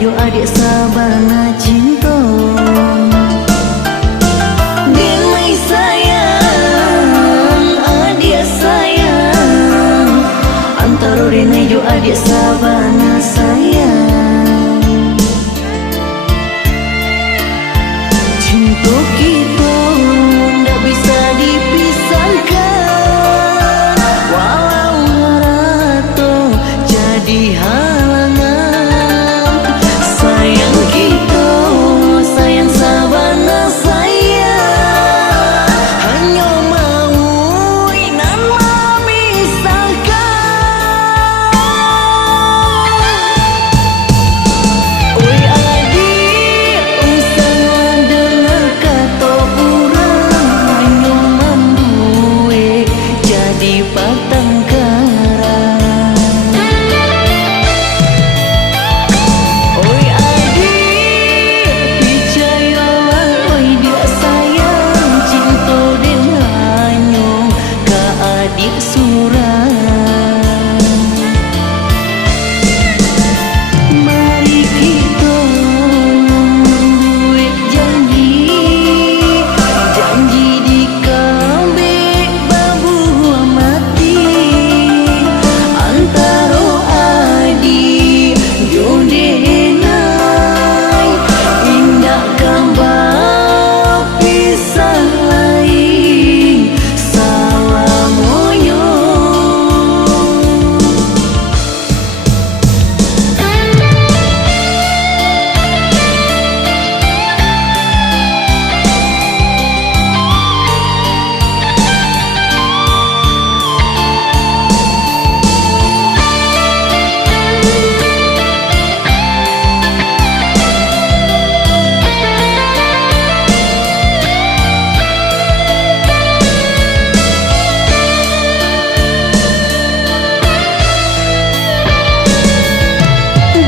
yo adik sabana cinta. Demai sayang, adik sayang, antara rene yo adik sabana sayang. Cinta kita ndak bisa dipisahkan, walau rata jadi halangan. Sayang kita, sayang sabana sayang, hanya mau nan memisahkan. Oi adik, usahlah dengar kata orang, hanya membuat jadi batang kara. Oi adik, percayalah oi dia sayang, cinta dengannya ke adik surang. Mari kita membuat janji, janji dikambek babuah mati, antara adik jodenai, indah gambar pisah lain salamonya.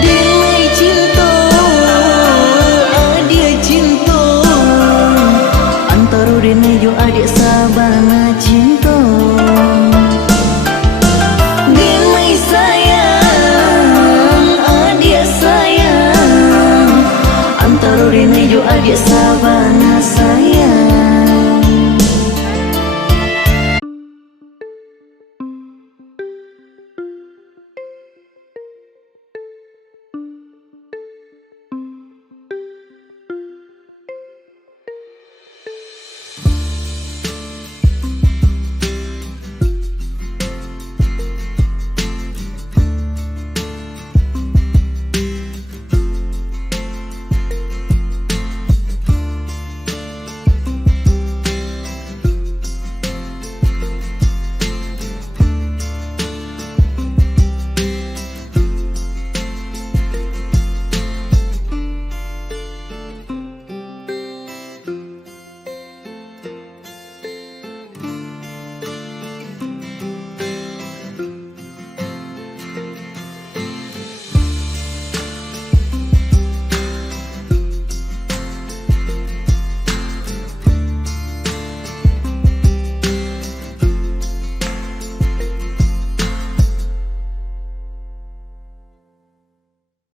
Demai cinta, adik cinta, antara rene yo adik sabana cinta. Demai sayang, adik sayang, antara rene yo adik sabana